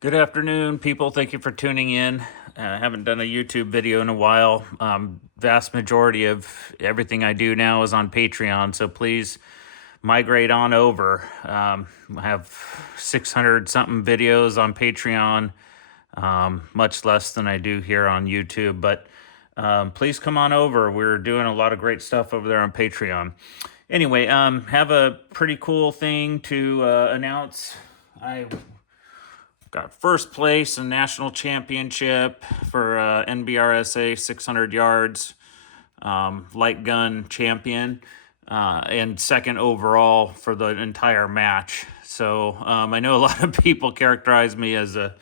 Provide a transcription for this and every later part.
Good afternoon, people. Thank you for tuning in. I haven't done a YouTube video in a while. Vast majority of everything I do now is on Patreon, so please migrate on over. I have 600 something videos on Patreon, much less than I do here on YouTube, but please come on over. We're doing a lot of great stuff over there on Patreon. Anyway, have a pretty cool thing to announce. I got first place in national championship for NBRSA 600 yards, light gun champion, and second overall for the entire match. So I know a lot of people characterize me as a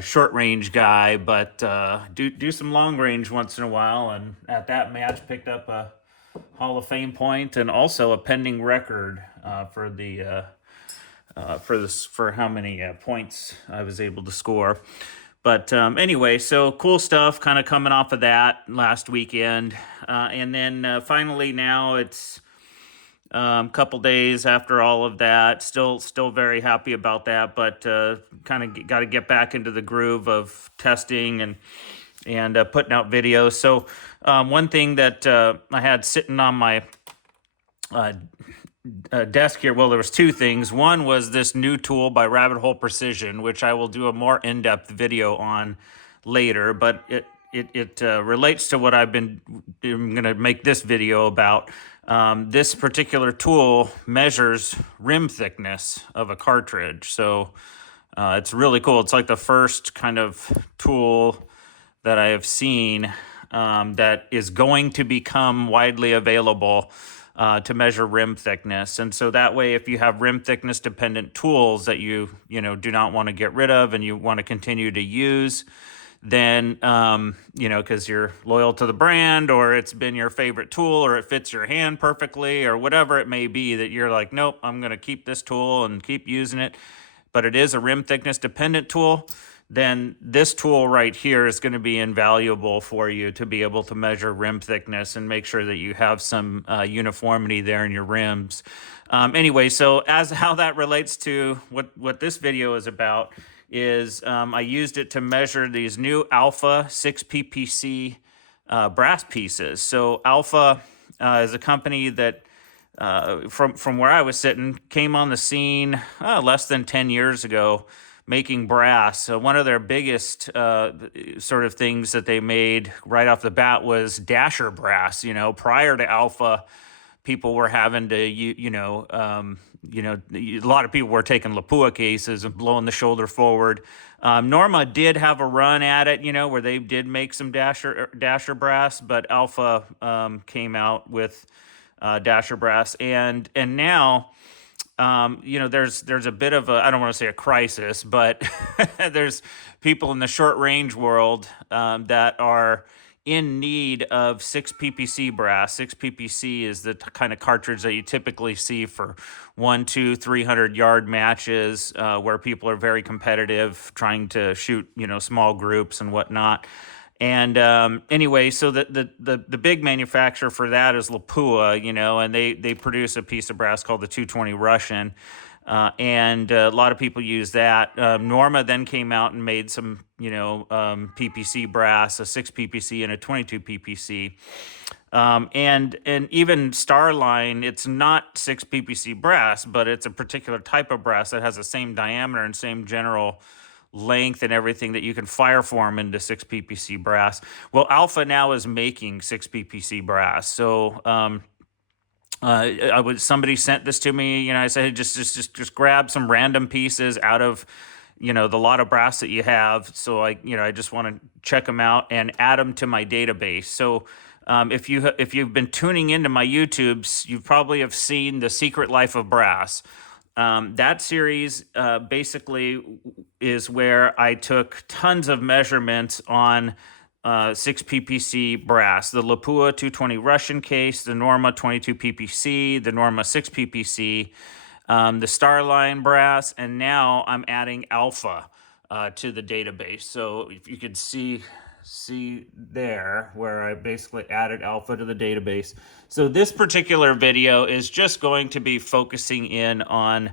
short range guy, but do some long range once in a while. And at that match, picked up a Hall of Fame point and also a pending record for the for how many points I was able to score. But anyway, so cool stuff kind of coming off of that last weekend. And then finally now it's a couple days after all of that. Still very happy about that, but kind of got to get back into the groove of testing and putting out videos. So one thing that I had sitting on my desk here. Well, there was two things. One was this new tool by Rabbit Hole Precision, which I will do a more in-depth video on later, but it relates to what I'm going to make this video about. This particular tool measures rim thickness of a cartridge. So it's really cool. It's like the first kind of tool that I have seen that is going to become widely available to measure rim thickness. And so that way, if you have rim thickness dependent tools that you do not want to get rid of and you want to continue to use, then, because you're loyal to the brand or it's been your favorite tool or it fits your hand perfectly or whatever it may be, that you're like, nope, I'm going to keep this tool and keep using it, but it is a rim thickness dependent tool, then this tool right here is going to be invaluable for you to be able to measure rim thickness and make sure that you have some uniformity there in your rims. Anyway, so as how that relates to what this video is about is I used it to measure these new Alpha 6 PPC brass pieces. So Alpha is a company that from where I was sitting, came on the scene less than 10 years ago, making brass. So one of their biggest sort of things that they made right off the bat was dasher brass. Prior to Alpha, people were having to, a lot of people were taking Lapua cases and blowing the shoulder forward. Norma did have a run at it, where they did make some dasher brass, but Alpha came out with dasher brass, and now there's a bit of a, I don't want to say a crisis, but there's people in the short range world that are in need of 6 PPC brass. 6 PPC is the kind of cartridge that you typically see for 1, 2, 300 yard matches where people are very competitive, trying to shoot, small groups and whatnot. And anyway, so the big manufacturer for that is Lapua, and they produce a piece of brass called the 220 Russian, and a lot of people use that. Norma then came out and made some, PPC brass, a 6 PPC and a 22 PPC. And even Starline, it's not 6 PPC brass, but it's a particular type of brass that has the same diameter and same general length and everything that you can fire form into 6 PPC brass. Well, Alpha now is making 6 PPC brass. So somebody sent this to me. I said, just grab some random pieces out of the lot of brass that you have. So I just want to check them out and add them to my database. So if you've been tuning into my YouTubes, you probably have seen The Secret Life of Brass. That series basically is where I took tons of measurements on 6 PPC brass, the Lapua 220 Russian case, the Norma 22 PPC, the Norma 6 PPC, the Starline brass, and now I'm adding Alpha to the database. So if you could see there where I basically added Alpha to the database. So this particular video is just going to be focusing in on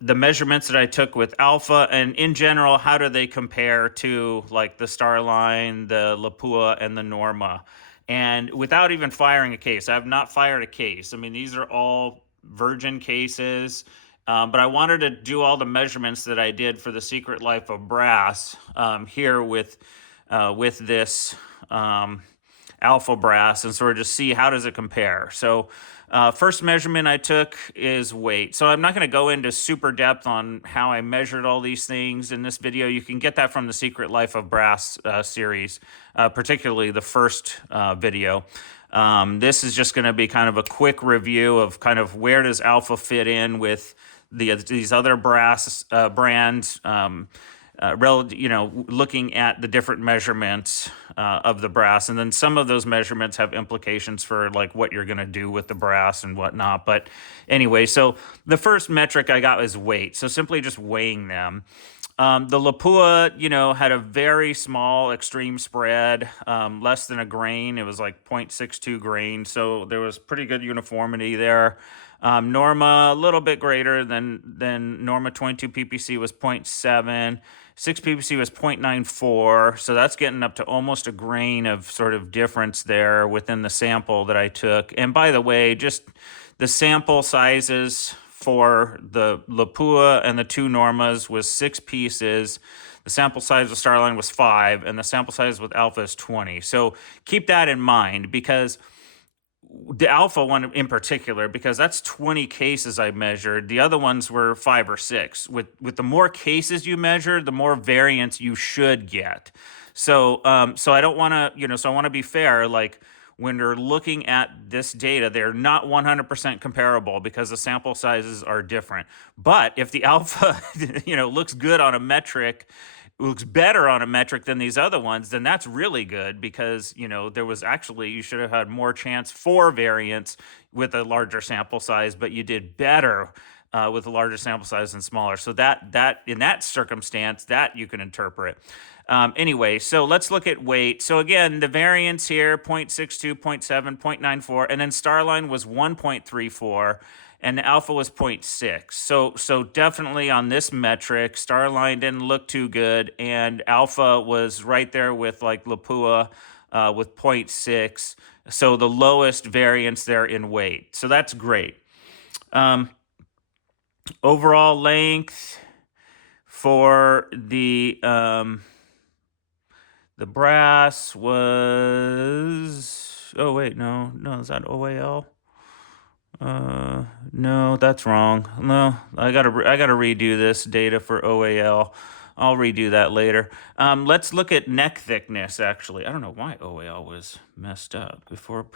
the measurements that I took with Alpha, and in general, how do they compare to like the Starline, the Lapua, and the Norma? And without even firing a case, I have not fired a case. I mean, these are all virgin cases. But I wanted to do all the measurements that I did for the Secret Life of Brass here with this Alpha brass, and sort of just see how does it compare. So first measurement I took is weight. So I'm not going to go into super depth on how I measured all these things in this video. You can get that from the Secret Life of Brass series, particularly the first video. This is just going to be kind of a quick review of kind of where does Alpha fit in with these other brass brands, looking at the different measurements of the brass. And then some of those measurements have implications for like what you're going to do with the brass and whatnot. But anyway, so the first metric I got was weight. So simply just weighing them. The Lapua, had a very small extreme spread, less than a grain. It was like 0.62 grain. So there was pretty good uniformity there. Norma, a little bit greater than Norma 22 ppc was 0.7. 6 ppc was 0.94. So that's getting up to almost a grain of sort of difference there within the sample that I took. And by the way, just the sample sizes for the Lapua and the two Normas was 6 pieces. The sample size with Starline was 5, and the sample size with Alpha is 20. So keep that in mind, because the Alpha one in particular, because that's 20 cases I measured. The other ones were 5 or 6. With the more cases you measure, the more variance you should get. So I don't want to, so I want to be fair. Like when you're looking at this data, they're not 100% comparable because the sample sizes are different. But if the Alpha, looks good on a metric, looks better on a metric than these other ones, then that's really good, because there was actually, you should have had more chance for variance with a larger sample size, but you did better with a larger sample size than smaller. So that in that circumstance, that you can interpret. Anyway, so let's look at weight. So again, the variance here, 0.62, 0.7, 0.94, and then Starline was 1.34. And the Alpha was 0.6. So definitely on this metric, Starline didn't look too good, and Alpha was right there with like Lapua with 0.6. So the lowest variance there in weight. So that's great. Overall length for the brass was, oh wait, no, is that OAL? No, that's wrong. No, I gotta redo this data for OAL. I'll redo that later. Let's look at neck thickness, actually. I don't know why OAL was messed up before.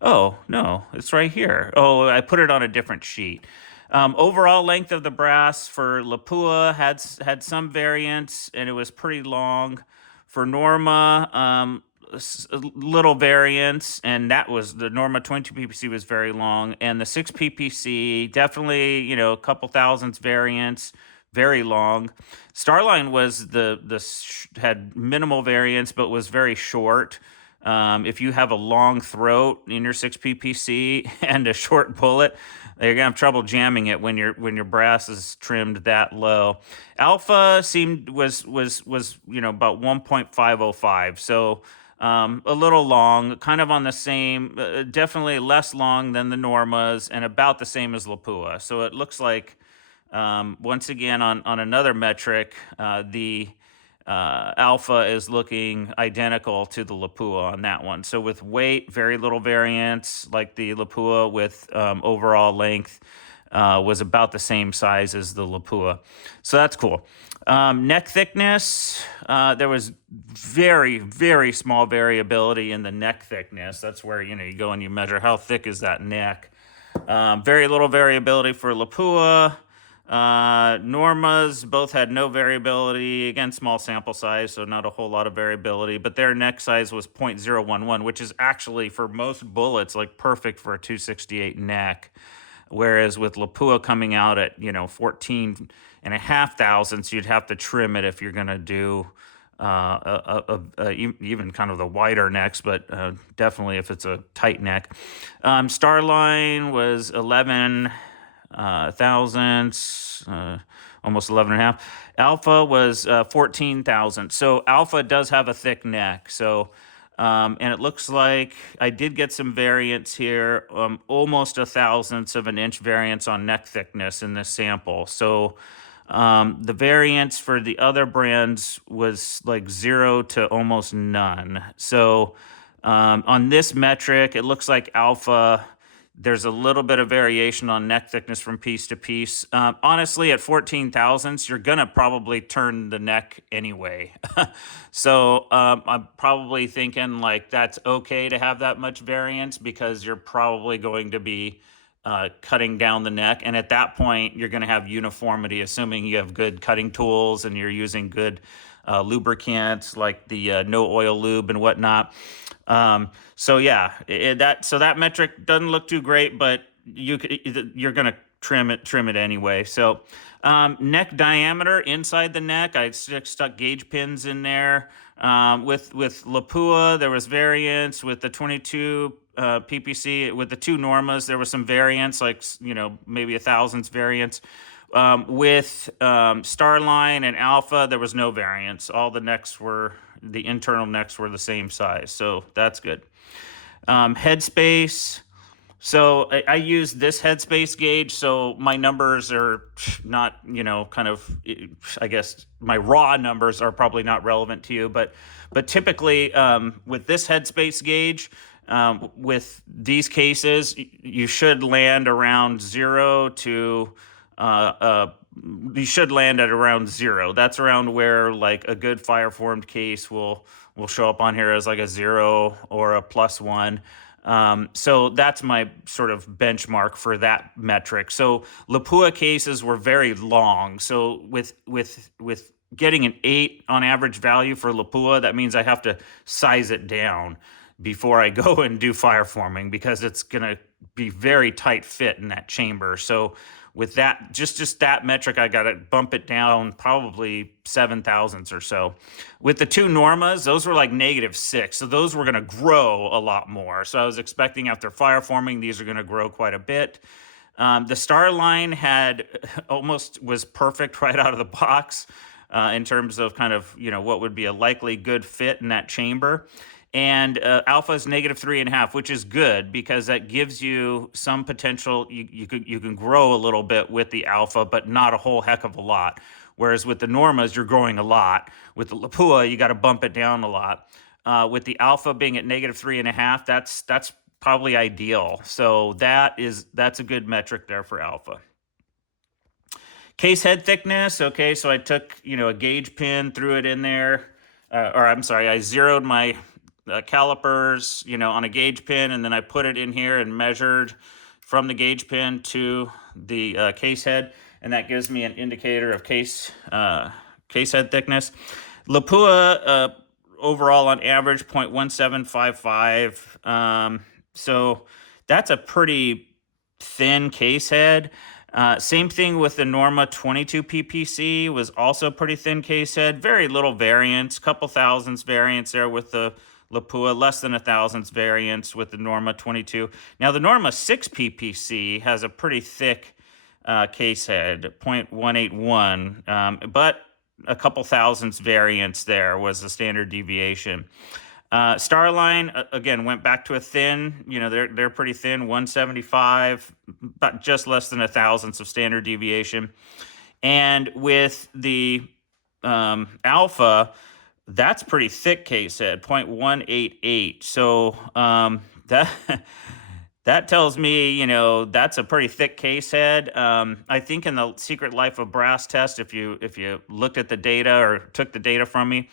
Oh, no, it's right here. Oh, I put it on a different sheet. Overall length of the brass for Lapua had some variance, and it was pretty long. For Norma, a little variance, and that was the Norma 22 ppc was very long, and the 6 ppc definitely a couple thousandths variance, very long. Starline was had minimal variance but was very short. If you have a long throat in your 6 ppc and a short bullet, you're gonna have trouble jamming it when your brass is trimmed that low. Alpha was about 1.505, so a little long, kind of on the same, definitely less long than the Normas, and about the same as Lapua. So it looks like, once again, on another metric, the Alpha is looking identical to the Lapua on that one. So with weight, very little variance, like the Lapua. With overall length, was about the same size as the Lapua. So that's cool. Neck thickness, there was very, very small variability in the neck thickness. That's where, you go and you measure how thick is that neck. Very little variability for Lapua. Normas both had no variability. Again, small sample size, so not a whole lot of variability, but their neck size was 0.011, which is actually, for most bullets, like perfect for a 268 neck. Whereas with Lapua coming out at 14 and a half thousandths, you'd have to trim it if you're going to do even kind of the wider necks, but definitely if it's a tight neck. Starline was 11 thousandths, almost 11 and a half. Alpha was 14 thousandths. So alpha does have a thick neck. So, and it looks like I did get some variance here, almost a thousandths of an inch variance on neck thickness in this sample. So the variance for the other brands was like 0 to almost none. So on this metric, it looks like alpha, there's a little bit of variation on neck thickness from piece to piece. Honestly, at 14 thousandths, you're going to probably turn the neck anyway. So I'm probably thinking like that's okay to have that much variance because you're probably going to be cutting down the neck. And at that point, you're going to have uniformity, assuming you have good cutting tools and you're using good lubricants like the no oil lube and whatnot. So yeah, that metric doesn't look too great, but you're going to trim it anyway. So neck diameter inside the neck, I stuck gauge pins in there. With Lapua, there was variance. With the 22 PPC, with the two Normas, there was some variance, like maybe a thousandths variance. With Starline and Alpha, there was no variance. All the internal necks were the same size, so that's good. Headspace. So I use this Headspace gauge, so my numbers are not, I guess my raw numbers are probably not relevant to you, but typically with this Headspace gauge, with these cases, you should land around 0 to you should land at around 0. That's around where like a good fire formed case will show up on here as like a 0 or a +1. So that's my sort of benchmark for that metric. So Lapua cases were very long. So with getting an 8 on average value for Lapua, that means I have to size it down before I go and do fire forming because it's going to be very tight fit in that chamber. So with that, just that metric, I got to bump it down probably 7 thousandths or so. With the two Normas, those were like -6. So those were going to grow a lot more. So I was expecting after fire forming, these are going to grow quite a bit. The Starline was perfect right out of the box in terms of kind of, what would be a likely good fit in that chamber. And alpha is -3.5, which is good because that gives you some potential. You can grow a little bit with the alpha, but not a whole heck of a lot. Whereas with the Normas, you're growing a lot. With the Lapua, you got to bump it down a lot. With the alpha being at -3.5, that's probably ideal. So that's a good metric there for alpha. Case head thickness. Okay, so I took a gauge pin, threw it in there, I zeroed my calipers, on a gauge pin, and then I put it in here and measured from the gauge pin to the case head, and that gives me an indicator of case head thickness. Lapua overall on average 0.1755. So that's a pretty thin case head. Same thing with the Norma 22 PPC was also pretty thin case head. Very little variance, couple thousandths variance there with the Lapua, less than a thousandths variance with the Norma 22. Now the Norma 6 PPC has a pretty thick case head, 0.181, but a couple thousandths variance there was the standard deviation. Starline, again, went back to a thin, they're pretty thin, 175, but just less than a thousandths of standard deviation. And with the Alpha, that's pretty thick case head, 0.188. So that tells me, that's a pretty thick case head. I think in the Secret Life of Brass test, if you looked at the data or took the data from me,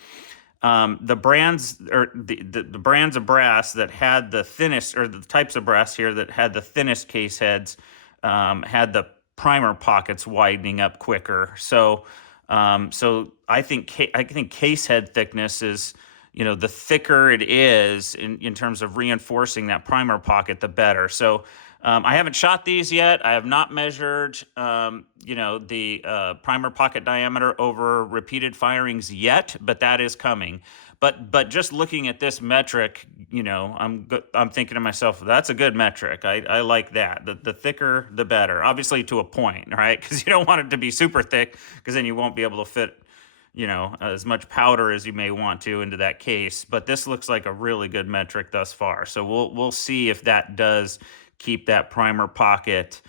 the brands or the brands of brass that had the thinnest, or the types of brass here that had the thinnest case heads, had the primer pockets widening up quicker. So I think case head thickness is, the thicker it is in terms of reinforcing that primer pocket, the better. So I haven't shot these yet. I have not measured, the primer pocket diameter over repeated firings yet, but that is coming. But just looking at this metric, I'm thinking to myself, that's a good metric. I like that. The thicker, the better. Obviously, to a point, right? Because you don't want it to be super thick, because then you won't be able to fit as much powder as you may want to into that case. But this looks like a really good metric thus far. So we'll see if that does keep that primer pocket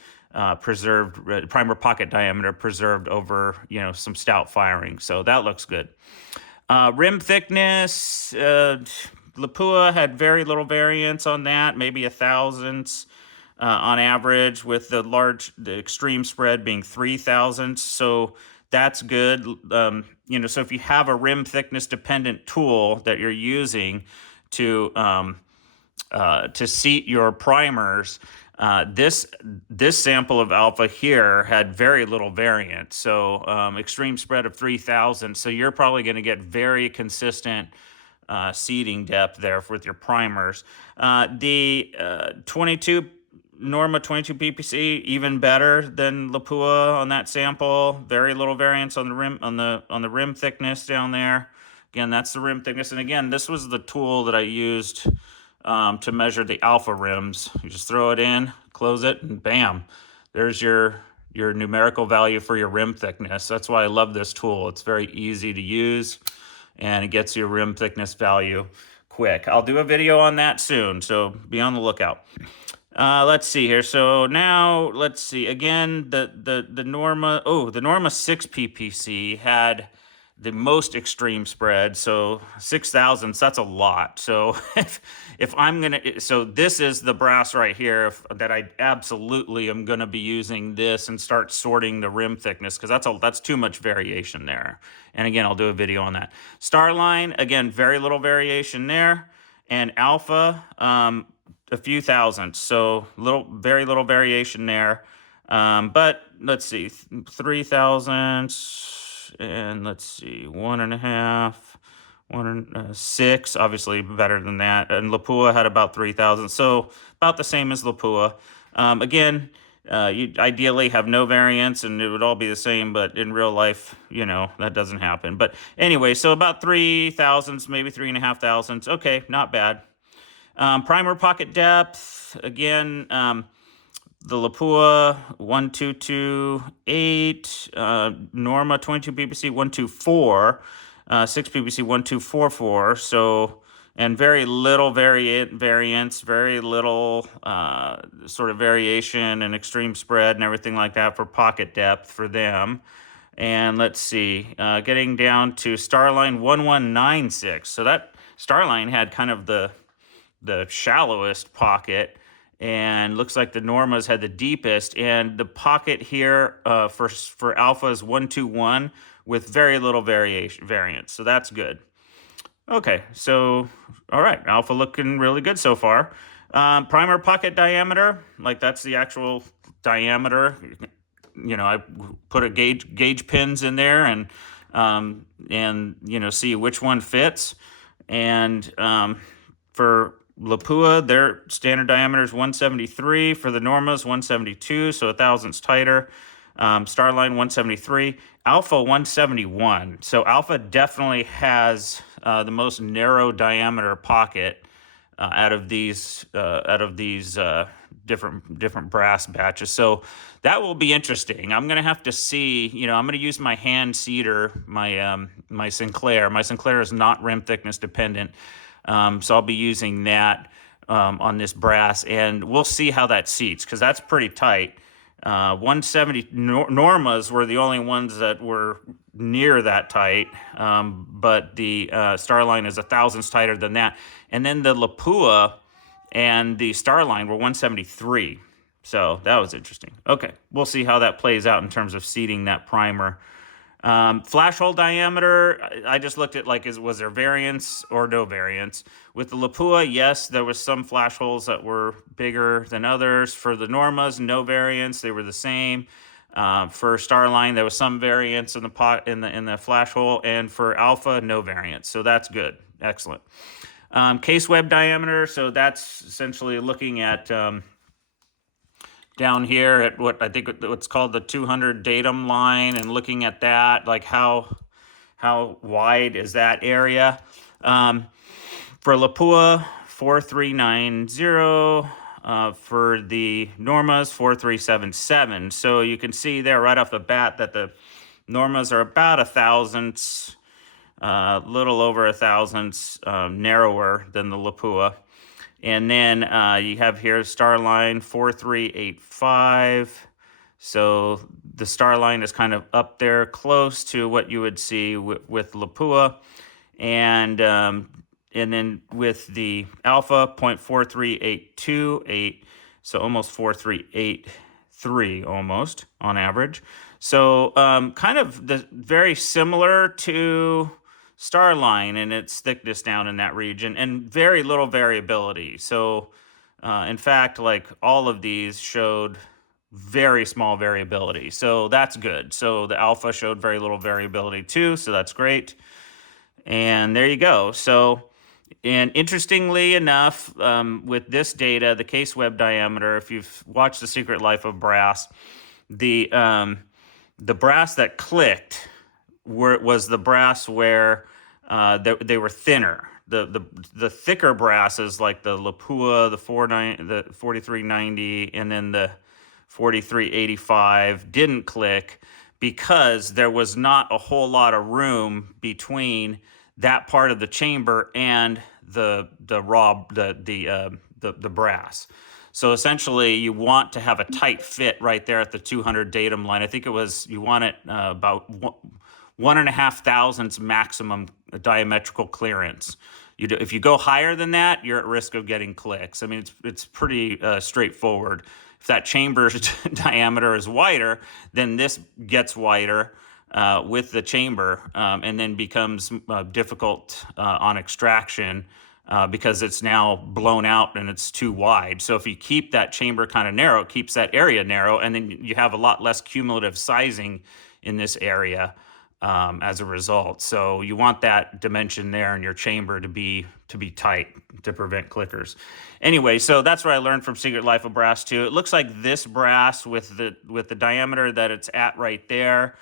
preserved, primer pocket diameter preserved over some stout firing. So that looks good. Rim thickness, Lapua had very little variance on that, maybe a thousandths on average, with the extreme spread being 3 thousandths. So that's good. So if you have a rim thickness dependent tool that you're using to seat your primers, this sample of alpha here had very little variance. So extreme spread of 3,000. So you're probably going to get very consistent seating depth there with your primers. The 22 Norma 22 ppc, even better than Lapua on that sample. Very little variance on the rim on the rim thickness down there. Again, that's the rim thickness. And again, this was the tool that I used to measure the alpha rims. You just throw it in, close it, and bam, there's your numerical value for your rim thickness. That's why I love this tool. It's very easy to use, and it gets your rim thickness value quick. I'll do a video on that soon, so be on the lookout. Let's see here. So now let's see again. The Norma 6 ppc had the most extreme spread. So 6,000ths, that's a lot. So if I'm gonna, so this is the brass right here that I absolutely am gonna be using this and start sorting the rim thickness, because that's too much variation there. And again, I'll do a video on that. Starline, again, very little variation there, and alpha, a few thousandths, so very little variation there. But let's see, 3,000ths, and let's see, 1.5, 6, obviously better than that. And Lapua had about 3,000, so about the same as Lapua. Again, you ideally have no variance and it would all be the same, but in real life, that doesn't happen. But anyway, so about 3,000ths, maybe 3.5 thousandths. Okay, not bad. Primer pocket depth, again, the Lapua 1228, Norma 22 ppc 124, 6 ppc 1244. So, and very little variance, very little sort of variation and extreme spread and everything like that for pocket depth for them. And let's see, getting down to Starline 1196. So that Starline had kind of the shallowest pocket, and looks like the Normas had the deepest. And the pocket here for alpha is 121 with very little variance. So that's good. Okay, so all right, alpha looking really good so far. Primer pocket diameter, like that's the actual diameter. I put a gauge pins in there and see which one fits. And for Lapua, their standard diameter is 173. For the Normas, 172, so a thousandths tighter. Starline 173, Alpha 171. So Alpha definitely has the most narrow diameter pocket out of these different brass batches. So that will be interesting. I'm gonna have to see. I'm gonna use my hand seeder, my Sinclair. My Sinclair is not rim thickness dependent. So I'll be using that on this brass, and we'll see how that seats, because that's pretty tight. 170 Normas were the only ones that were near that tight, but the Starline is a thousandths tighter than that. And then the Lapua and the Starline were 173. So that was interesting. Okay, we'll see how that plays out in terms of seating that primer. Flash hole diameter, I just looked at was there variance or no variance? With the Lapua, yes, there was some flash holes that were bigger than others. For the Normas, no variance, they were the same. For Starline, there was some variance in the flash hole, and for Alpha, no variance. So that's good, excellent. Case web diameter, so that's essentially looking at down here at what I think what's called the 200 datum line, and looking at that, like how wide is that area? For Lapua, 4390. For the Normas, 4377. So you can see there right off the bat that the Normas are about a thousandth, little over a thousandth narrower than the Lapua. And then you have here star line 4385. So the star line is kind of up there close to what you would see with Lapua. And then with the alpha, 0.43828, so almost 4383 almost on average. So kind of very similar to Starline in its thickness down in that region, and very little variability. So in fact, like all of these showed very small variability. So that's good. So the alpha showed very little variability too, so that's great. And there you go. So, and interestingly enough, with this data, the case web diameter, if you've watched The Secret Life of Brass, the brass that clicked was the brass where they were thinner. The thicker brasses like the Lapua, the 4390, and then the 4385 didn't click because there was not a whole lot of room between that part of the chamber and the brass. So essentially, you want to have a tight fit right there at the 200 datum line. I think it was, you want it about 1.5 thousandths maximum diametrical clearance. If you go higher than that, you're at risk of getting clicks. I mean, it's pretty straightforward. If that chamber's diameter is wider, then this gets wider with the chamber, and then becomes difficult on extraction because it's now blown out and it's too wide. So if you keep that chamber kind of narrow, it keeps that area narrow, and then you have a lot less cumulative sizing in this area as a result. So you want that dimension there in your chamber to be tight to prevent clickers. Anyway, so that's what I learned from Secret Life of Brass too. It looks like this brass with the diameter that it's at right there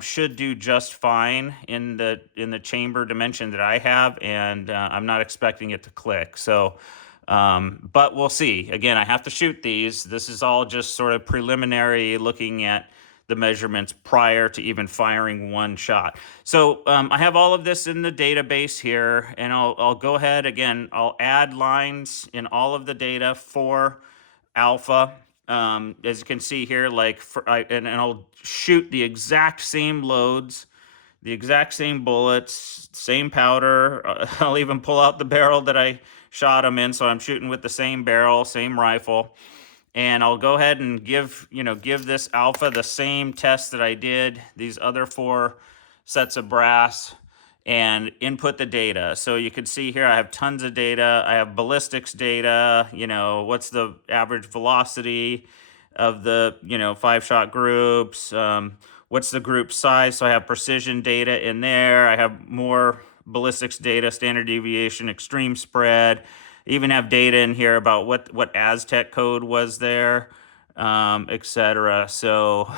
should do just fine in the chamber dimension that I have, and I'm not expecting it to click. So, but we'll see. Again, I have to shoot these. This is all just sort of preliminary, looking at the measurements prior to even firing one shot. So I have all of this in the database here, and I'll go ahead again. I'll add lines in all of the data for alpha. As you can see here, like and I'll shoot the exact same loads, the exact same bullets, same powder. I'll even pull out the barrel that I shot them in, so I'm shooting with the same barrel, same rifle. And I'll go ahead and give this alpha the same test that I did these other 4 sets of brass, and input the data. So you can see here I have tons of data. I have ballistics data, what's the average velocity of the 5-shot groups, what's the group size. So I have precision data in there. I have more ballistics data, standard deviation, extreme spread. Even have data in here about what Aztec code was there, etc. So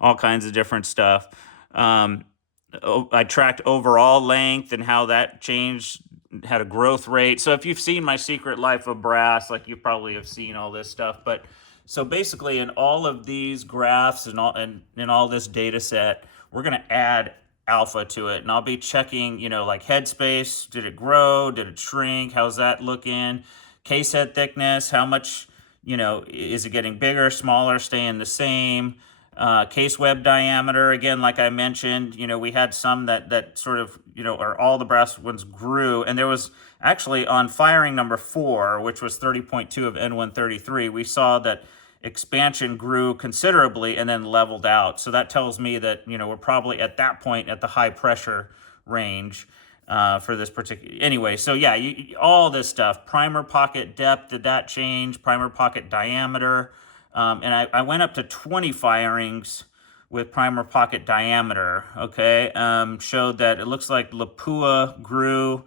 all kinds of different stuff. I tracked overall length and how that changed, had a growth rate. So if you've seen my Secret Life of Brass, like you probably have seen all this stuff. But so basically in all of these graphs and all this data set, we're going to add alpha to it, and I'll be checking, like Headspace, did it grow, did it shrink, how's that looking, case head thickness, how much, is it getting bigger, smaller, staying the same, case web diameter, again, like I mentioned, we had some that sort of, or all the brass ones grew, and there was actually on firing number 4, which was 30.2 of N133, we saw that expansion grew considerably and then leveled out. So that tells me that, we're probably at that point at the high pressure range for this particular. Anyway, so yeah, all this stuff, primer pocket depth, did that change? Primer pocket diameter. And I went up to 20 firings with primer pocket diameter, okay? Showed that it looks like Lapua grew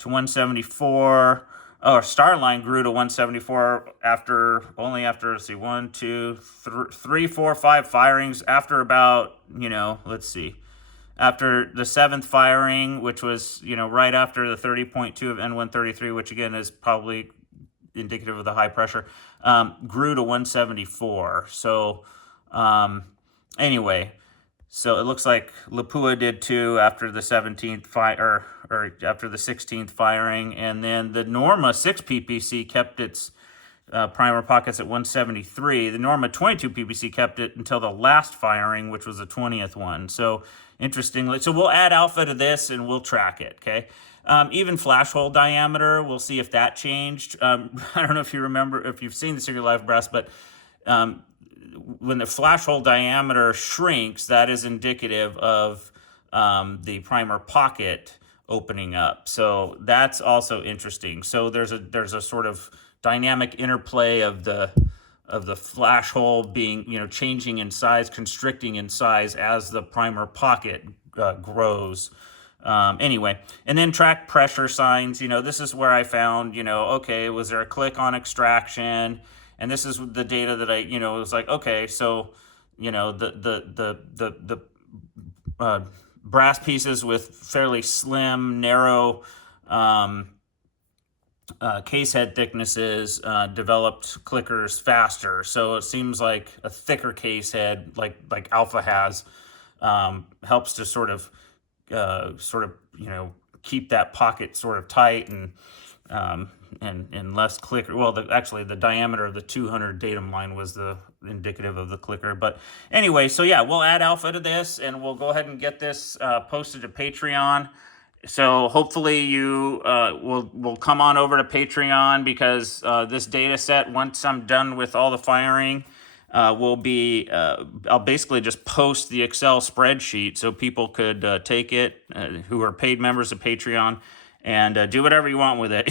to 174. Oh, Starline grew to 174 after let's see, 3, 4, 5 firings after about, let's see, after the 7th firing, which was, right after the 30.2 of N133, which again is probably indicative of the high pressure, grew to 174. So anyway, so it looks like Lapua did too after the 17th fire, or after the 16th firing, and then the Norma 6 PPC kept its primer pockets at 173. The Norma 22 PPC kept it until the last firing, which was the 20th one. So interestingly, so we'll add alpha to this and we'll track it, okay? Even flash hole diameter, we'll see if that changed. I don't know if you remember, if you've seen the Secret Life of Brass, but when the flash hole diameter shrinks, that is indicative of the primer pocket opening up. So that's also interesting. So there's a sort of dynamic interplay of the flash hole being, changing in size, constricting in size as the primer pocket grows. Anyway, and then track pressure signs. This is where I found, okay, was there a click on extraction? And this is the data that I, it was like, okay, so, the brass pieces with fairly slim, narrow case head thicknesses developed clickers faster. So it seems like a thicker case head, like Alpha has, helps to sort of keep that pocket sort of tight and less clicker. Well, actually, the diameter of the 200 datum line was the indicative of the clicker. But anyway, so yeah, we'll add alpha to this, and we'll go ahead and get this posted to Patreon. So hopefully you will come on over to Patreon, because this data set, once I'm done with all the firing, will be, I'll basically just post the Excel spreadsheet so people could take it, who are paid members of Patreon, and do whatever you want with it.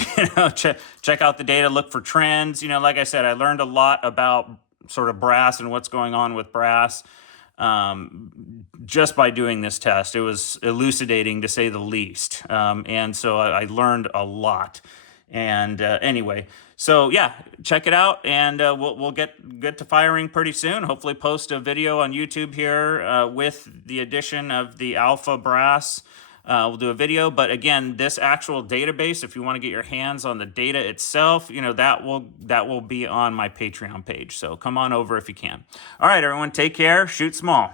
Check out the data, look for trends. Like I said, I learned a lot about sort of brass and what's going on with brass just by doing this test. It was elucidating, to say the least. And so I learned a lot. And anyway, so yeah, check it out, and we'll get to firing pretty soon. Hopefully post a video on YouTube here with the addition of the alpha brass. We'll do a video, but again, this actual database, if you want to get your hands on the data itself, that will be on my Patreon page. So come on over if you can. All right, everyone, take care. Shoot small.